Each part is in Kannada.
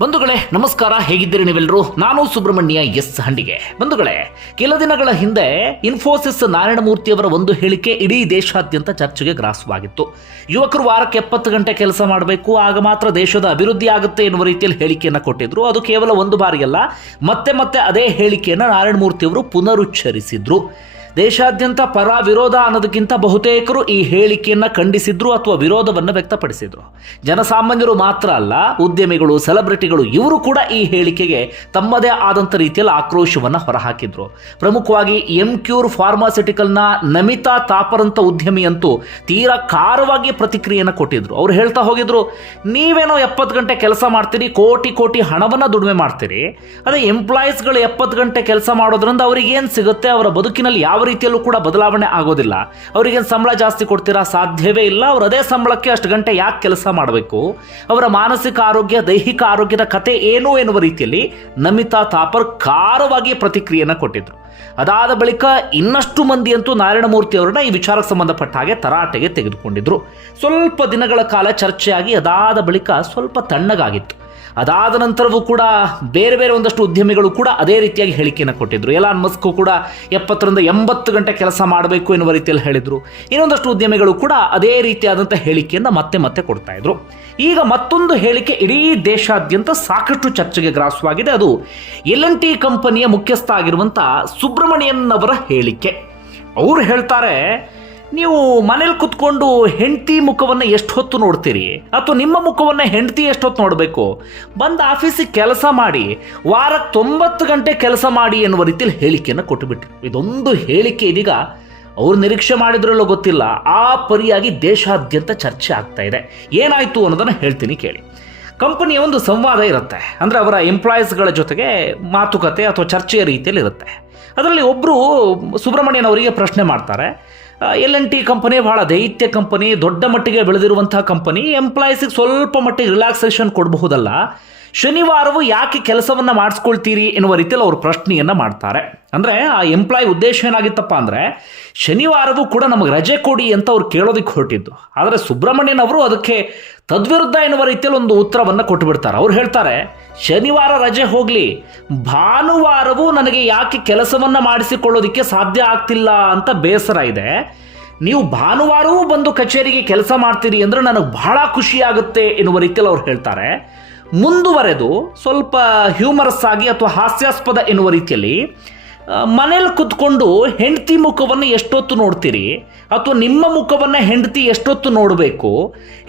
ಬಂಧುಗಳೇ, ನಮಸ್ಕಾರ. ಹೇಗಿದ್ದೀರಿ ನೀವೆಲ್ಲರೂ? ನಾನು ಸುಬ್ರಹ್ಮಣ್ಯ ಎಸ್ ಹಂಡಿಗೆ. ಬಂಧುಗಳೇ, ಕೆಲ ದಿನಗಳ ಹಿಂದೆ ಇನ್ಫೋಸಿಸ್ ನಾರಾಯಣಮೂರ್ತಿಯವರ ಒಂದು ಹೇಳಿಕೆ ಇಡೀ ದೇಶಾದ್ಯಂತ ಚರ್ಚೆಗೆ ಗ್ರಾಸವಾಗಿತ್ತು. ಯುವಕರು ವಾರಕ್ಕೆ ಎಪ್ಪತ್ತು ಗಂಟೆ ಕೆಲಸ ಮಾಡಬೇಕು, ಆಗ ಮಾತ್ರ ದೇಶದ ಅಭಿವೃದ್ಧಿ ಆಗುತ್ತೆ ಎನ್ನುವ ರೀತಿಯಲ್ಲಿ ಹೇಳಿಕೆಯನ್ನು ಕೊಟ್ಟಿದ್ರು. ಅದು ಕೇವಲ ಒಂದು ಬಾರಿಯಲ್ಲ, ಮತ್ತೆ ಮತ್ತೆ ಅದೇ ಹೇಳಿಕೆಯನ್ನು ನಾರಾಯಣಮೂರ್ತಿಯವರು ಪುನರುಚ್ಚರಿಸಿದ್ರು. ದೇಶಾದ್ಯಂತ ಪರ ವಿರೋಧ ಅನ್ನೋದಕ್ಕಿಂತ ಬಹುತೇಕರು ಈ ಹೇಳಿಕೆಯನ್ನು ಖಂಡಿಸಿದ್ರು ಅಥವಾ ವಿರೋಧವನ್ನು ವ್ಯಕ್ತಪಡಿಸಿದ್ರು. ಜನಸಾಮಾನ್ಯರು ಮಾತ್ರ ಅಲ್ಲ, ಉದ್ಯಮಿಗಳು, ಸೆಲೆಬ್ರಿಟಿಗಳು, ಇವರು ಕೂಡ ಈ ಹೇಳಿಕೆಗೆ ತಮ್ಮದೇ ಆದಂಥ ರೀತಿಯಲ್ಲಿ ಆಕ್ರೋಶವನ್ನು ಹೊರಹಾಕಿದ್ರು. ಪ್ರಮುಖವಾಗಿ ಎಂ ಕ್ಯೂರ್ ಫಾರ್ಮಾಸ್ಯೂಟಿಕಲ್ನ ನಮಿತಾ ತಾಪರಂತ ಉದ್ಯಮಿಯಂತೂ ತೀರಾ ಖಾರವಾಗಿ ಪ್ರತಿಕ್ರಿಯೆಯನ್ನು ಕೊಟ್ಟಿದ್ರು. ಅವ್ರು ಹೇಳ್ತಾ ಹೋಗಿದ್ರು, ನೀವೇನೋ ಎಪ್ಪತ್ತು ಗಂಟೆ ಕೆಲಸ ಮಾಡ್ತೀರಿ, ಕೋಟಿ ಕೋಟಿ ಹಣವನ್ನು ದುಡಿಮೆ ಮಾಡ್ತೀರಿ. ಅದೇ ಎಂಪ್ಲಾಯೀಸ್ಗಳು ಎಪ್ಪತ್ತು ಗಂಟೆ ಕೆಲಸ ಮಾಡೋದ್ರಿಂದ ಅವ್ರಿಗೆ ಏನು ಸಿಗುತ್ತೆ? ಅವರ ಬದುಕಿನಲ್ಲಿ ಯಾವ ರೀತಿಯಲ್ಲೂ ಕೂಡ ಬದಲಾವಣೆ ಆಗೋದಿಲ್ಲ. ಅವರಿಗೇನು ಸಂಬಳ ಜಾಸ್ತಿ ಕೊಡ್ತೀರಾ? ಸಾಧ್ಯವೇ ಇಲ್ಲ. ಅವ್ರು ಅದೇ ಸಂಬಳಕ್ಕೆ ಅಷ್ಟು ಗಂಟೆ ಯಾಕೆ ಕೆಲಸ ಮಾಡಬೇಕು? ಅವರ ಮಾನಸಿಕ ಆರೋಗ್ಯ, ದೈಹಿಕ ಆರೋಗ್ಯದ ಕತೆ ಏನು ಎನ್ನುವ ರೀತಿಯಲ್ಲಿ ನಮಿತಾ ತಾಪರ್ ಖಾರವಾಗಿ ಪ್ರತಿಕ್ರಿಯೆಯನ್ನು ಕೊಟ್ಟಿದ್ರು. ಅದಾದ ಬಳಿಕ ಇನ್ನಷ್ಟು ಮಂದಿ ಅಂತೂ ನಾರಾಯಣಮೂರ್ತಿ ಅವರನ್ನ ಈ ವಿಚಾರಕ್ಕೆ ಸಂಬಂಧಪಟ್ಟ ಹಾಗೆ ತರಾಟೆಗೆ ತೆಗೆದುಕೊಂಡಿದ್ರು. ಸ್ವಲ್ಪ ದಿನಗಳ ಕಾಲ ಚರ್ಚೆಯಾಗಿ ಅದಾದ ಬಳಿಕ ಸ್ವಲ್ಪ ತಣ್ಣಗಾಗಿತ್ತು. ಅದಾದ ನಂತರವೂ ಕೂಡ ಬೇರೆ ಬೇರೆ ಒಂದಷ್ಟು ಉದ್ಯಮಿಗಳು ಕೂಡ ಅದೇ ರೀತಿಯಾಗಿ ಹೇಳಿಕೆಯನ್ನು ಕೊಟ್ಟಿದ್ರು. ಎಲಾನ್ ಮಸ್ಕು ಕೂಡ ಎಪ್ಪತ್ತರಿಂದ ಎಂಬತ್ತು ಗಂಟೆ ಕೆಲಸ ಮಾಡಬೇಕು ಎನ್ನುವ ರೀತಿಯಲ್ಲಿ ಹೇಳಿದರು. ಇನ್ನೊಂದಷ್ಟು ಉದ್ಯಮಿಗಳು ಕೂಡ ಅದೇ ರೀತಿಯಾದಂಥ ಹೇಳಿಕೆಯನ್ನು ಮತ್ತೆ ಮತ್ತೆ ಕೊಡ್ತಾ ಇದ್ರು. ಈಗ ಮತ್ತೊಂದು ಹೇಳಿಕೆ ಇಡೀ ದೇಶಾದ್ಯಂತ ಸಾಕಷ್ಟು ಚರ್ಚೆಗೆ ಗ್ರಾಸವಾಗಿದೆ. ಅದು ಎಲ್ ಎನ್ ಟಿ ಕಂಪನಿಯ ಮುಖ್ಯಸ್ಥ ಆಗಿರುವಂಥ ಸುಬ್ರಹ್ಮಣ್ಯನ್ ಅವರ ಹೇಳಿಕೆ. ಅವರು ಹೇಳ್ತಾರೆ ನೀವು ಮನೇಲಿ ಕುತ್ಕೊಂಡು ಹೆಂಡತಿ ಮುಖವನ್ನು ಎಷ್ಟು ಹೊತ್ತು ನೋಡ್ತೀರಿ? ಅಥವಾ ನಿಮ್ಮ ಮುಖವನ್ನು ಹೆಂಡತಿ ಎಷ್ಟು ಹೊತ್ತು ನೋಡಬೇಕು? ಬಂದು ಆಫೀಸಿಗೆ ಕೆಲಸ ಮಾಡಿ ವಾರಕ್ಕೆ ತೊಂಬತ್ತು ಗಂಟೆ ಕೆಲಸ ಮಾಡಿ ಎನ್ನುವ ರೀತಿಯಲ್ಲಿ ಹೇಳಿಕೆಯನ್ನು ಕೊಟ್ಟುಬಿಟ್ರು ಇದೊಂದು ಹೇಳಿಕೆ ಇದೀಗ ಅವ್ರು ನಿರೀಕ್ಷೆ ಮಾಡಿದ್ರಲ್ಲೋ ಗೊತ್ತಿಲ್ಲ. ಆ ಪರಿಯಾಗಿ ದೇಶಾದ್ಯಂತ ಚರ್ಚೆ ಆಗ್ತಾ ಇದೆ. ಏನಾಯಿತು ಅನ್ನೋದನ್ನು ಹೇಳ್ತೀನಿ ಕೇಳಿ. ಕಂಪನಿಯ ಒಂದು ಸಂವಾದ ಇರುತ್ತೆ. ಅಂದರೆ ಅವರ ಎಂಪ್ಲಾಯೀಸ್ಗಳ ಜೊತೆಗೆ ಮಾತುಕತೆ ಅಥವಾ ಚರ್ಚೆಯ ರೀತಿಯಲ್ಲಿ ಇರುತ್ತೆ. ಅದರಲ್ಲಿ ಒಬ್ಬರು ಸುಬ್ರಹ್ಮಣ್ಯನ್ ಅವರಿಗೆ ಪ್ರಶ್ನೆ ಮಾಡ್ತಾರೆ. ಎಲ್ ಎನ್ ಟಿ ಕಂಪನಿ ಭಾಳ ದೈತ್ಯ ಕಂಪನಿ ದೊಡ್ಡ ಮಟ್ಟಿಗೆ ಬೆಳೆದಿರುವಂತಹ ಕಂಪನಿ ಎಂಪ್ಲಾಯೀಸಿಗೆ ಸ್ವಲ್ಪ ಮಟ್ಟಿಗೆ ರಿಲ್ಯಾಕ್ಸೇಷನ್ ಕೊಡಬಹುದಲ್ಲ. ಶನಿವಾರವೂ ಯಾಕೆ ಕೆಲಸವನ್ನು ಮಾಡಿಸ್ಕೊಳ್ತೀರಿ ಎನ್ನುವ ರೀತಿಯಲ್ಲಿ ಅವರು ಪ್ರಶ್ನೆಯನ್ನು ಮಾಡ್ತಾರೆ. ಅಂದರೆ ಆ ಎಂಪ್ಲಾಯ್ ಉದ್ದೇಶ ಏನಾಗಿತ್ತಪ್ಪ ಅಂದರೆ, ಶನಿವಾರವೂ ಕೂಡ ನಮಗೆ ರಜೆ ಕೊಡಿ ಅಂತ ಅವ್ರು ಕೇಳೋದಕ್ಕೆ ಹೊರಟಿದ್ದು. ಆದರೆ ಸುಬ್ರಹ್ಮಣ್ಯನ್ ಅವರು ಅದಕ್ಕೆ ತದ್ವಿರುದ್ಧ ಎನ್ನುವ ರೀತಿಯಲ್ಲಿ ಒಂದು ಉತ್ತರವನ್ನು ಕೊಟ್ಟುಬಿಡ್ತಾರೆ ಅವ್ರು ಹೇಳ್ತಾರೆ, ಶನಿವಾರ ರಜೆ ಹೋಗಲಿ. ಭಾನುವಾರವೂ ನನಗೆ ಯಾಕೆ ಕೆಲಸವನ್ನು ಮಾಡಿಸಿಕೊಳ್ಳೋದಕ್ಕೆ ಸಾಧ್ಯ ಆಗ್ತಿಲ್ಲ ಅಂತ ಬೇಸರ ಇದೆ. ನೀವು ಭಾನುವಾರವೂ ಬಂದು ಕಚೇರಿಗೆ ಕೆಲಸ ಮಾಡ್ತೀರಿ ಅಂದರೆ ನನಗೆ ಬಹಳ ಖುಷಿ ಆಗುತ್ತೆ ಎನ್ನುವ ರೀತಿಯಲ್ಲಿ ಅವ್ರು ಹೇಳ್ತಾರೆ. ಮುಂದುವರೆದು ಸ್ವಲ್ಪ ಹ್ಯೂಮರಸ್ ಆಗಿ ಅಥವಾ ಹಾಸ್ಯಾಸ್ಪದ ಎನ್ನುವ ರೀತಿಯಲ್ಲಿ ಮನೇಲಿ ಕುತ್ಕೊಂಡು ಹೆಂಡತಿ ಮುಖವನ್ನು ಎಷ್ಟೊತ್ತು ನೋಡ್ತೀರಿ? ಅಥವಾ ನಿಮ್ಮ ಮುಖವನ್ನು ಹೆಂಡತಿ ಎಷ್ಟೊತ್ತು ನೋಡಬೇಕು?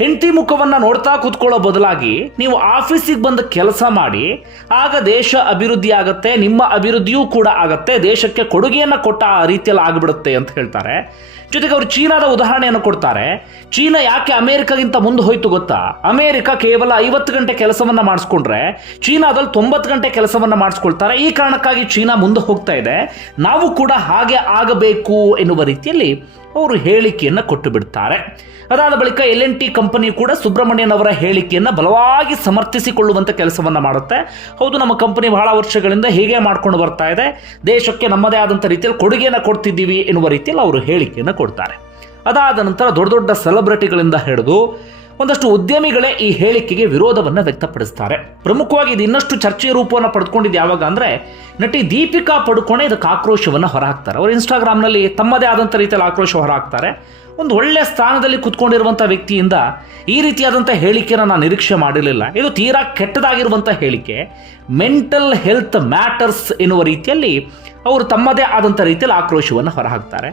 ಹೆಂಡತಿ ಮುಖವನ್ನು ನೋಡ್ತಾ ಕೂತ್ಕೊಳ್ಳೋ ಬದಲಾಗಿ ನೀವು ಆಫೀಸಿಗೆ ಬಂದು ಕೆಲಸ ಮಾಡಿ, ಆಗ ದೇಶ ಅಭಿವೃದ್ಧಿ ಆಗುತ್ತೆ, ನಿಮ್ಮ ಅಭಿವೃದ್ಧಿಯೂ ಕೂಡ ಆಗುತ್ತೆ, ದೇಶಕ್ಕೆ ಕೊಡುಗೆಯನ್ನು ಕೊಟ್ಟ ಆ ರೀತಿಯಲ್ಲಿ ಆಗಿಬಿಡುತ್ತೆ ಅಂತ ಹೇಳ್ತಾರೆ. ಜೊತೆಗೆ ಅವರು ಚೀನಾದ ಉದಾಹರಣೆಯನ್ನು ಕೊಡ್ತಾರೆ. ಚೀನಾ ಯಾಕೆ ಅಮೆರಿಕಗಿಂತ ಮುಂದೆ ಹೋಯ್ತು ಗೊತ್ತಾ? ಅಮೆರಿಕ ಕೇವಲ ಐವತ್ತು ಗಂಟೆ ಕೆಲಸವನ್ನ ಮಾಡಿಸ್ಕೊಂಡ್ರೆ, ಚೀನಾದಲ್ಲಿ ತೊಂಬತ್ತು ಗಂಟೆ ಕೆಲಸವನ್ನ ಮಾಡಿಸ್ಕೊಳ್ತಾರೆ. ಈ ಕಾರಣಕ್ಕಾಗಿ ಚೀನಾ ಮುಂದೆ ಹೋಗ್ತಾ ಇದೆ. ನಾವು ಕೂಡ ಹಾಗೆ ಆಗಬೇಕು ಎನ್ನುವ ರೀತಿಯಲ್ಲಿ ಅವರು ಹೇಳಿಕೆಯನ್ನು ಕೊಟ್ಟು ಬಿಡ್ತಾರೆ. ಅದಾದ ಬಳಿಕ ಎಲ್ ಎನ್ ಟಿ ಕಂಪನಿ ಕೂಡ ಸುಬ್ರಹ್ಮಣ್ಯನ್ ಅವರ ಹೇಳಿಕೆಯನ್ನು ಬಲವಾಗಿ ಸಮರ್ಥಿಸಿಕೊಳ್ಳುವಂಥ ಕೆಲಸವನ್ನು ಮಾಡುತ್ತೆ. ಹೌದು, ನಮ್ಮ ಕಂಪನಿ ಬಹಳ ವರ್ಷಗಳಿಂದ ಹೀಗೆ ಮಾಡ್ಕೊಂಡು ಬರ್ತಾ ಇದೆ. ದೇಶಕ್ಕೆ ನಮ್ಮದೇ ಆದಂಥ ರೀತಿಯಲ್ಲಿ ಕೊಡುಗೆಯನ್ನು ಕೊಡ್ತಿದ್ದೀವಿ ಎನ್ನುವ ರೀತಿಯಲ್ಲಿ ಅವರು ಹೇಳಿಕೆಯನ್ನು ಕೊಡ್ತಾರೆ. ಅದಾದ ನಂತರ ದೊಡ್ಡ ದೊಡ್ಡ ಸೆಲೆಬ್ರಿಟಿಗಳಿಂದ ಹಿಡಿದು ಒಂದಷ್ಟು ಉದ್ಯಮಿಗಳೇ ಈ ಹೇಳಿಕೆಗೆ ವಿರೋಧವನ್ನು ವ್ಯಕ್ತಪಡಿಸ್ತಾರೆ. ಪ್ರಮುಖವಾಗಿ ಇದು ಇನ್ನಷ್ಟು ಚರ್ಚೆಯ ರೂಪವನ್ನು ಪಡೆದುಕೊಂಡಿದ್ದು ಯಾವಾಗ ಅಂದರೆ, ನಟಿ ದೀಪಿಕಾ ಪಡುಕೋಣೆ ಇದಕ್ಕೆ ಆಕ್ರೋಶವನ್ನು ಹೊರಹಾಕ್ತಾರೆ. ಅವರು ಇನ್ಸ್ಟಾಗ್ರಾಮ್ನಲ್ಲಿ ತಮ್ಮದೇ ಆದಂಥ ರೀತಿಯಲ್ಲಿ ಆಕ್ರೋಶ ಹೊರಹಾಕ್ತಾರೆ. ಒಂದು ಒಳ್ಳೆ ಸ್ಥಾನದಲ್ಲಿ ಕುತ್ಕೊಂಡಿರುವಂಥ ವ್ಯಕ್ತಿಯಿಂದ ಈ ರೀತಿಯಾದಂಥ ಹೇಳಿಕೆಯನ್ನು ನಾನು ನಿರೀಕ್ಷೆ ಮಾಡಿರಲಿಲ್ಲ. ಇದು ತೀರಾ ಕೆಟ್ಟದಾಗಿರುವಂಥ ಹೇಳಿಕೆ. ಮೆಂಟಲ್ ಹೆಲ್ತ್ ಮ್ಯಾಟರ್ಸ್ ಎನ್ನುವ ರೀತಿಯಲ್ಲಿ ಅವರು ತಮ್ಮದೇ ಆದಂಥ ರೀತಿಯಲ್ಲಿ ಆಕ್ರೋಶವನ್ನು ಹೊರಹಾಕ್ತಾರೆ.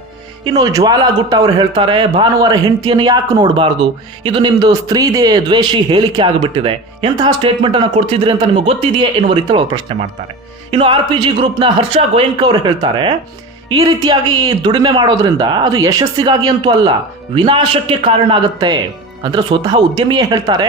ಇನ್ನು ಜ್ವಾಲಾ ಗುಟ್ಟ ಅವರು ಹೇಳ್ತಾರೆ, ಭಾನುವಾರ ಹೆಂಡತಿಯನ್ನು ಯಾಕೆ ನೋಡಬಾರ್ದು? ಇದು ನಿಮ್ಮದು ಸ್ತ್ರೀದೇ ದ್ವೇಷಿ ಹೇಳಿಕೆ ಆಗಿಬಿಟ್ಟಿದೆ. ಎಂತಹ ಸ್ಟೇಟ್ಮೆಂಟನ್ನು ಕೊಡ್ತಿದ್ರಿ ಅಂತ ನಿಮಗೆ ಗೊತ್ತಿದೆಯೇ ಎನ್ನುವ ರೀತಿಯಲ್ಲಿ ಅವರು ಪ್ರಶ್ನೆ ಮಾಡ್ತಾರೆ. ಇನ್ನು ಆರ್ ಪಿ ಜಿ ಗ್ರೂಪ್ನ ಹರ್ಷ ಗೋಯಂಕ ಅವರು ಹೇಳ್ತಾರೆ, ಈ ರೀತಿಯಾಗಿ ದುಡಿಮೆ ಮಾಡೋದ್ರಿಂದ ಅದು ಯಶಸ್ಸಿಗಾಗಿ ಅಂತೂ ಅಲ್ಲ, ವಿನಾಶಕ್ಕೆ ಕಾರಣ ಆಗುತ್ತೆ. ಅಂದರೆ ಸ್ವತಃ ಉದ್ಯಮಿಯೇ ಹೇಳ್ತಾರೆ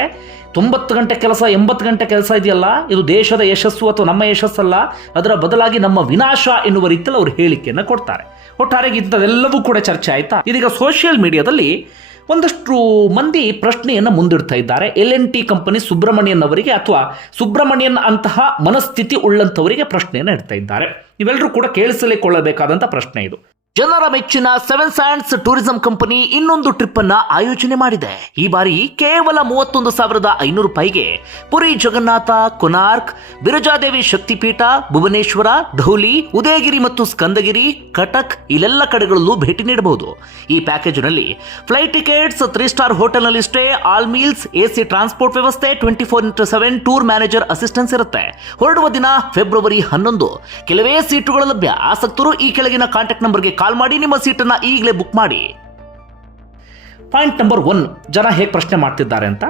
ತೊಂಬತ್ತು ಗಂಟೆ ಕೆಲಸ, ಎಂಬತ್ತು ಗಂಟೆ ಕೆಲಸ ಇದೆಯಲ್ಲ? ಇದು ದೇಶದ ಯಶಸ್ಸು ಅಥವಾ ನಮ್ಮ ಯಶಸ್ಸಲ್ಲ? ಅದರ ಬದಲಾಗಿ ನಮ್ಮ ವಿನಾಶ ಎನ್ನುವ ರೀತಿಯಲ್ಲಿ ಅವರು ಹೇಳಿಕೆಯನ್ನು ಕೊಡ್ತಾರೆ. ಒಟ್ಟಾರೆಗೆ ಇಂಥದೆಲ್ಲವೂ ಕೂಡ ಚರ್ಚೆ ಆಯಿತಾ? ಇದೀಗ ಸೋಷಿಯಲ್ ಮೀಡಿಯಾದಲ್ಲಿ ಒಂದಷ್ಟು ಮಂದಿ ಪ್ರಶ್ನೆಯನ್ನು ಮುಂದಿಡ್ತಾ ಇದ್ದಾರೆ. L N T company Subrahmanyan ಅವರಿಗೆ ಅಥವಾ ಸುಬ್ರಹ್ಮಣ್ಯನ್ ಅಂತಹ ಮನಸ್ಥಿತಿ ಉಳ್ಳಂಥವರಿಗೆ ಪ್ರಶ್ನೆಯನ್ನು ಇಡ್ತಾ ಇದ್ದಾರೆ. ಇವೆಲ್ಲರೂ ಕೂಡ ಕೇಳಿಸಲಿಕೊಳ್ಳಬೇಕಾದಂಥ ಪ್ರಶ್ನೆ ಇದು. ಜನರ ಮೆಚ್ಚಿನ ಸೆವೆನ್ ಸ್ಯಾಂಡ್ಸ್ ಟೂರಿಸಂ ಕಂಪನಿ ಇನ್ನೊಂದು ಟ್ರಿಪ್ ಅನ್ನ ಆಯೋಜನೆ ಮಾಡಿದೆ. ಈ ಬಾರಿ ಕೇವಲ ಮೂವತ್ತೊಂದು ಸಾವಿರದ ಐನೂರು ರೂಪಾಯಿಗೆ ಪುರಿ ಜಗನ್ನಾಥ, ಕೊನಾರ್ಕ್, ಬಿರಜಾದೇವಿ ಶಕ್ತಿಪೀಠ, ಭುವನೇಶ್ವರ, ಧೌಲಿ, ಉದಯಗಿರಿ ಮತ್ತು ಸ್ಕಂದಗಿರಿ, ಕಟಕ್ ಇಲ್ಲೆಲ್ಲ ಕಡೆಗಳಲ್ಲೂ ಭೇಟಿ ನೀಡಬಹುದು. ಈ ಪ್ಯಾಕೇಜ್ನಲ್ಲಿ ಫ್ಲೈಟ್ ಟಿಕೆಟ್ಸ್, ತ್ರೀ ಸ್ಟಾರ್ ಹೋಟೆಲ್ನಲ್ಲಿ stay, all meals, AC transport ವ್ಯವಸ್ಥೆ twenty four into seven, tour manager assistance ಇರುತ್ತೆ. ಹೊರಡುವ ದಿನ ಫೆಬ್ರವರಿ ಹನ್ನೊಂದು. ಕೆಲವೇ ಸೀಟುಗಳು ಲಭ್ಯ. ಆಸಕ್ತರು ಈ ಕೆಳಗಿನ ಕಾಂಟ್ಯಾಕ್ಟ್ ನಂಬರ್ಗೆ ಕಾಲ್ ಮಾಡಿ ನಿಮ್ಮ ಸೀಟನ್ನು ಈಗಲೇ ಬುಕ್ ಮಾಡಿ. ಪಾಯಿಂಟ್ ನಂಬರ್ ಒನ್ ಜನ ಹೇಗೆ ಪ್ರಶ್ನೆ ಮಾಡ್ತಿದ್ದಾರೆ ಅಂತ?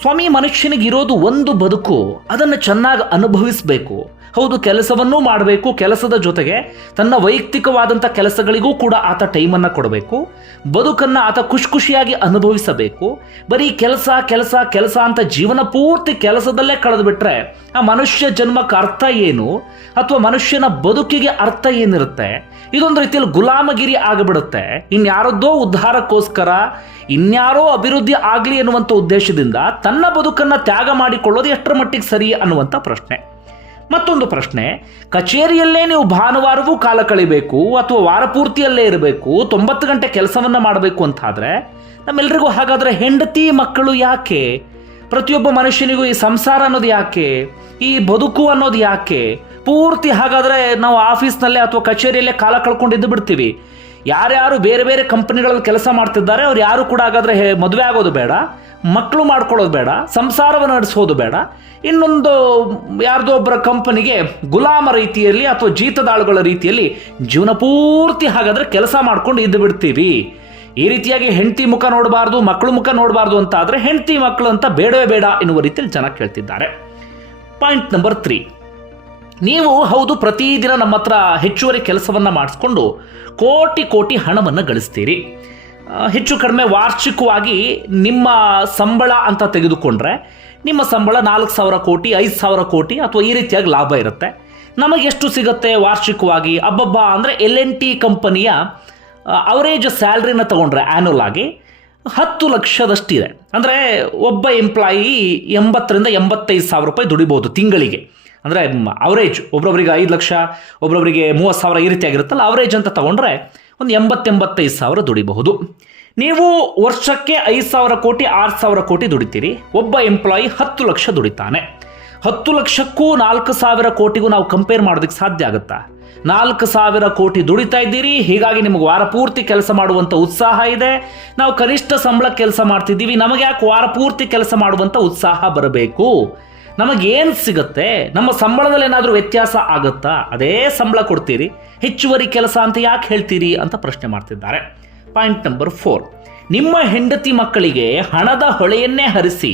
ಸ್ವಾಮಿ ಮನುಷ್ಯನಿಗಿರೋದು ಒಂದು ಬದುಕು, ಅದನ್ನು ಚೆನ್ನಾಗಿ ಅನುಭವಿಸಬೇಕು. ಹೌದು, ಕೆಲಸವನ್ನೂ ಮಾಡಬೇಕು, ಕೆಲಸದ ಜೊತೆಗೆ ತನ್ನ ವೈಯಕ್ತಿಕವಾದಂಥ ಕೆಲಸಗಳಿಗೂ ಕೂಡ ಆತ ಟೈಮನ್ನು ಕೊಡಬೇಕು, ಬದುಕನ್ನು ಆತ ಖುಷಿ ಖುಷಿಯಾಗಿ ಅನುಭವಿಸಬೇಕು. ಬರೀ ಕೆಲಸ ಕೆಲಸ ಕೆಲಸ ಅಂತ ಜೀವನ ಪೂರ್ತಿ ಕೆಲಸದಲ್ಲೇ ಕಳೆದುಬಿಟ್ರೆ ಆ ಮನುಷ್ಯ ಜನ್ಮಕ್ಕೆ ಅರ್ಥ ಏನು? ಅಥವಾ ಮನುಷ್ಯನ ಬದುಕಿಗೆ ಅರ್ಥ ಏನಿರುತ್ತೆ? ಇದೊಂದು ರೀತಿಯಲ್ಲಿ ಗುಲಾಮಗಿರಿ ಆಗಿಬಿಡುತ್ತೆ. ಇನ್ಯಾರದ್ದೋ ಉದ್ಧಾರಕ್ಕೋಸ್ಕರ, ಇನ್ಯಾರೋ ಅಭಿವೃದ್ಧಿ ಆಗಲಿ ಎನ್ನುವಂಥ ಉದ್ದೇಶದಿಂದ ತನ್ನ ಬದುಕನ್ನು ತ್ಯಾಗ ಮಾಡಿಕೊಳ್ಳೋದು ಎಷ್ಟರ ಮಟ್ಟಿಗೆ ಸರಿ ಅನ್ನುವಂಥ ಪ್ರಶ್ನೆ. ಮತ್ತೊಂದು ಪ್ರಶ್ನೆ, ಕಚೇರಿಯಲ್ಲೇ ನೀವು ಭಾನುವಾರವೂ ಕಾಲ ಕಳಿಬೇಕು ಅಥವಾ ವಾರ ಪೂರ್ತಿಯಲ್ಲೇ ಇರಬೇಕು, ತೊಂಬತ್ತು ಗಂಟೆ ಕೆಲಸವನ್ನು ಮಾಡಬೇಕು ಅಂತಾದರೆ ನಮ್ಮೆಲ್ಲರಿಗೂ ಹಾಗಾದರೆ ಹೆಂಡತಿ ಮಕ್ಕಳು ಯಾಕೆ? ಪ್ರತಿಯೊಬ್ಬ ಮನುಷ್ಯನಿಗೂ ಈ ಸಂಸಾರ ಅನ್ನೋದು ಯಾಕೆ? ಈ ಬದುಕು ಅನ್ನೋದು ಯಾಕೆ? ಪೂರ್ತಿ ಹಾಗಾದರೆ ನಾವು ಆಫೀಸ್ನಲ್ಲೇ ಅಥವಾ ಕಚೇರಿಯಲ್ಲೇ ಕಾಲ ಕಳ್ಕೊಂಡಿದ್ದು ಬಿಡ್ತೀವಿ. ಯಾರ್ಯಾರು ಬೇರೆ ಬೇರೆ ಕಂಪನಿಗಳಲ್ಲಿ ಕೆಲಸ ಮಾಡ್ತಿದ್ದಾರೆ, ಅವ್ರು ಯಾರು ಕೂಡ ಹಾಗಾದರೆ ಮದುವೆ ಆಗೋದು ಬೇಡ ಮಕ್ಕಳು ಮಾಡ್ಕೊಳ್ಳೋದು ಬೇಡ, ಸಂಸಾರವನ್ನು ನಡೆಸೋದು ಬೇಡ. ಇನ್ನೊಂದು ಯಾರ್ದೋ ಒಬ್ಬರ ಕಂಪನಿಗೆ ಗುಲಾಮ ರೀತಿಯಲ್ಲಿ ಅಥವಾ ಜೀತದಾಳುಗಳ ರೀತಿಯಲ್ಲಿ ಜೀವನ ಪೂರ್ತಿ ಹಾಗಾದರೆ ಕೆಲಸ ಮಾಡ್ಕೊಂಡು ಇದ್ದು ಬಿಡ್ತೀವಿ. ಈ ರೀತಿಯಾಗಿ ಹೆಂಡತಿ ಮುಖ ನೋಡಬಾರ್ದು ಮಕ್ಕಳು ಮುಖ ನೋಡಬಾರ್ದು ಅಂತ ಆದರೆ ಹೆಂಡತಿ ಮಕ್ಕಳು ಅಂತ ಬೇಡವೇ ಬೇಡ ಎನ್ನುವ ರೀತಿಯಲ್ಲಿ ಜನ ಕೇಳ್ತಿದ್ದಾರೆ. Point number three. ನೀವು ಹೌದು, ಪ್ರತಿದಿನ ನಮ್ಮ ಹತ್ರ ಹೆಚ್ಚುವರಿ ಕೆಲಸವನ್ನು ಮಾಡಿಸ್ಕೊಂಡು ಕೋಟಿ ಕೋಟಿ ಹಣವನ್ನು ಗಳಿಸ್ತೀರಿ. ಹೆಚ್ಚು ಕಡಿಮೆ ವಾರ್ಷಿಕವಾಗಿ ನಿಮ್ಮ ಸಂಬಳ ಅಂತ ತೆಗೆದುಕೊಂಡ್ರೆ ನಿಮ್ಮ ಸಂಬಳ ನಾಲ್ಕು ಸಾವಿರ ಕೋಟಿ, ಐದು ಸಾವಿರ ಕೋಟಿ ಅಥವಾ ಈ ರೀತಿಯಾಗಿ ಲಾಭ ಇರುತ್ತೆ. ನಮಗೆ ಎಷ್ಟು ಸಿಗುತ್ತೆ ವಾರ್ಷಿಕವಾಗಿ? ಅಬ್ಬಬ್ಬ, ಅಂದರೆ ಎಲ್ ಎನ್ ಟಿ ಕಂಪನಿಯ ಅವರೇಜ್ ಸ್ಯಾಲ್ರಿನ ತಗೊಂಡ್ರೆ ಆ್ಯನುವಲ್ ಆಗಿ ಹತ್ತು ಲಕ್ಷದಷ್ಟಿದೆ. ಅಂದರೆ ಒಬ್ಬ ಎಂಪ್ಲಾಯಿ ಎಂಬತ್ತರಿಂದ ಎಂಬತ್ತೈದು ಸಾವಿರ ರೂಪಾಯಿ ದುಡಿಬೋದು ತಿಂಗಳಿಗೆ. ಅಂದರೆ ಅವರೇಜ್ ಒಬ್ರೊಬ್ರಿಗೆ ಐದು ಲಕ್ಷ, ಒಬ್ರೊಬ್ರಿಗೆ ಮೂವತ್ತು ಸಾವಿರ ಈ ರೀತಿ ಆಗಿರುತ್ತಲ್ಲ ಅವರೇಜ್ ಅಂತ ತಗೊಂಡ್ರೆ ಒಂದು ಎಂಬತ್ತೆಂಬತ್ತೈದು ಸಾವಿರ ದುಡಿಬಹುದು. ನೀವು ವರ್ಷಕ್ಕೆ ಐದು ಸಾವಿರ ಕೋಟಿ, ಆರು ಸಾವಿರ ಕೋಟಿ ದುಡಿತೀರಿ. ಒಬ್ಬ ಎಂಪ್ಲಾಯಿ ಹತ್ತು ಲಕ್ಷ ದುಡಿತಾನೆ. ಹತ್ತು ಲಕ್ಷಕ್ಕೂ ನಾಲ್ಕು ಸಾವಿರ ಕೋಟಿಗೂ ನಾವು ಕಂಪೇರ್ ಮಾಡೋದಕ್ಕೆ ಸಾಧ್ಯ ಆಗುತ್ತಾ? ನಾಲ್ಕು ಸಾವಿರ ಕೋಟಿ ದುಡಿತಾ ಇದ್ದೀರಿ, ಹೀಗಾಗಿ ನಿಮಗೆ ವಾರ ಪೂರ್ತಿ ಕೆಲಸ ಮಾಡುವಂಥ ಉತ್ಸಾಹ ಇದೆ. ನಾವು ಕನಿಷ್ಠ ಸಂಬಳ ಕೆಲಸ ಮಾಡ್ತಿದ್ದೀವಿ ನಮಗೆ ಯಾಕೆ ವಾರ ಪೂರ್ತಿ ಕೆಲಸ ಮಾಡುವಂಥ ಉತ್ಸಾಹ ಬರಬೇಕು? ನಮಗೇನು ಸಿಗುತ್ತೆ? ನಮ್ಮ ಸಂಬಳದಲ್ಲಿ ಏನಾದರೂ ವ್ಯತ್ಯಾಸ ಆಗುತ್ತಾ? ಅದೇ ಸಂಬಳ ಕೊಡ್ತೀರಿ. ಹೆಚ್ಚುವರಿ ಕೆಲಸ ಅಂತ ಯಾಕೆ ಹೇಳ್ತೀರಿ ಅಂತ ಪ್ರಶ್ನೆ ಮಾಡ್ತಿದ್ದಾರೆ. ಪಾಯಿಂಟ್ ನಂಬರ್ ಫೋರ್ ನಿಮ್ಮ ಹೆಂಡತಿ ಮಕ್ಕಳಿಗೆ ಹಣದ ಹೊಳೆಯನ್ನೇ ಹರಿಸಿ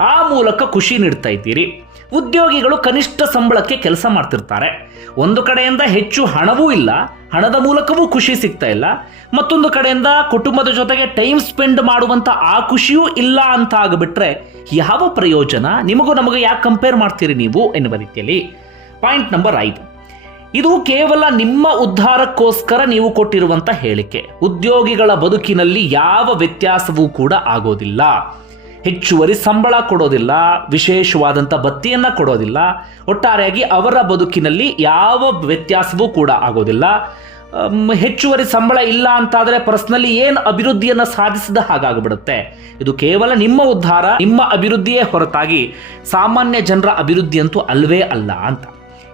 ಆ ಮೂಲಕ ಖುಷಿ ನೀಡ್ತಾ ಇದ್ದೀರಿ. ಉದ್ಯೋಗಿಗಳು ಕನಿಷ್ಠ ಸಂಬಳಕ್ಕೆ ಕೆಲಸ ಮಾಡ್ತಿರ್ತಾರೆ. ಒಂದು ಕಡೆಯಿಂದ ಹೆಚ್ಚು ಹಣವೂ ಇಲ್ಲ, ಹಣದ ಮೂಲಕವೂ ಖುಷಿ ಸಿಗ್ತಾ ಇಲ್ಲ, ಮತ್ತೊಂದು ಕಡೆಯಿಂದ ಕುಟುಂಬದ ಜೊತೆಗೆ ಟೈಮ್ ಸ್ಪೆಂಡ್ ಮಾಡುವಂಥ ಆ ಖುಷಿಯೂ ಇಲ್ಲ ಅಂತ ಆಗಿಬಿಟ್ರೆ ಯಾವ ಪ್ರಯೋಜನ? ನಿಮಗೂ ನಮಗೆ ಯಾಕೆ ಕಂಪೇರ್ ಮಾಡ್ತೀರಿ ನೀವು ಎನ್ನುವ ರೀತಿಯಲ್ಲಿ. ಪಾಯಿಂಟ್ ನಂಬರ್ ಐದು. ಇದು ಕೇವಲ ನಿಮ್ಮ ಉದ್ಧಾರಕ್ಕೋಸ್ಕರ ನೀವು ಕೊಟ್ಟಿರುವಂಥ ಹೇಳಿಕೆ. ಉದ್ಯೋಗಿಗಳ ಬದುಕಿನಲ್ಲಿ ಯಾವ ವ್ಯತ್ಯಾಸವೂ ಕೂಡ ಆಗೋದಿಲ್ಲ. ಹೆಚ್ಚುವರಿ ಸಂಬಳ ಕೊಡೋದಿಲ್ಲ ವಿಶೇಷವಾದಂಥ ಬತ್ತಿಯನ್ನು ಕೊಡೋದಿಲ್ಲ, ಒಟ್ಟಾರೆಯಾಗಿ ಅವರ ಬದುಕಿನಲ್ಲಿ ಯಾವ ವ್ಯತ್ಯಾಸವೂ ಕೂಡ ಆಗೋದಿಲ್ಲ. ಹೆಚ್ಚುವರಿ ಸಂಬಳ ಇಲ್ಲ ಅಂತಾದರೆ ಪರ್ಸ್ನಲಿ ಏನು ಅಭಿವೃದ್ಧಿಯನ್ನು ಸಾಧಿಸಿದ ಹಾಗಾಗ್ಬಿಡುತ್ತೆ. ಇದು ಕೇವಲ ನಿಮ್ಮ ಉದ್ಧಾರ, ನಿಮ್ಮ ಅಭಿವೃದ್ಧಿಯೇ ಹೊರತಾಗಿ ಸಾಮಾನ್ಯ ಜನರ ಅಭಿವೃದ್ಧಿಯಂತೂ ಅಲ್ವೇ ಅಲ್ಲ ಅಂತ.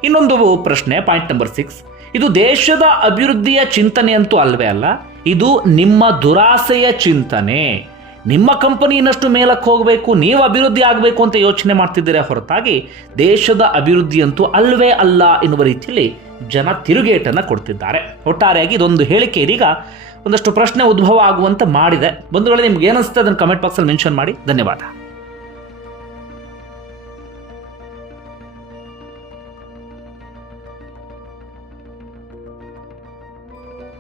ಇನ್ನೊಂದು ಪ್ರಶ್ನೆ ಪಾಯಿಂಟ್ ನಂಬರ್ ಸಿಕ್ಸ್ ಇದು ದೇಶದ ಅಭಿವೃದ್ಧಿಯ ಚಿಂತನೆ ಅಂತೂ ಅಲ್ವೇ ಅಲ್ಲ, ಇದು ನಿಮ್ಮ ದುರಾಸೆಯ ಚಿಂತನೆ. ನಿಮ್ಮ ಕಂಪನಿ ಇನ್ನಷ್ಟು ಮೇಲಕ್ಕೆ ಹೋಗಬೇಕು, ನೀವು ಅಭಿವೃದ್ಧಿ ಆಗಬೇಕು ಅಂತ ಯೋಚನೆ ಮಾಡ್ತಿದ್ದೀರಾ ಹೊರತಾಗಿ ದೇಶದ ಅಭಿವೃದ್ಧಿಯಂತೂ ಅಲ್ಲವೇ ಅಲ್ಲ ಎನ್ನುವ ರೀತಿಯಲ್ಲಿ ಜನ ತಿರುಗೇಟನ್ನು ಕೊಡ್ತಿದ್ದಾರೆ. ಒಟ್ಟಾರೆಯಾಗಿ ಇದೊಂದು ಹೇಳಿಕೆ ಇದೀಗ ಒಂದಷ್ಟು ಪ್ರಶ್ನೆ ಉದ್ಭವ ಆಗುವಂತೆ ಮಾಡಿದೆ. ಬಂಧುಗಳೇ, ನಿಮ್ಗೆ ಏನಿಸುತ್ತೆ ಅದನ್ನು ಕಮೆಂಟ್ ಬಾಕ್ಸಲ್ಲಿ ಮೆನ್ಷನ್ ಮಾಡಿ. ಧನ್ಯವಾದ.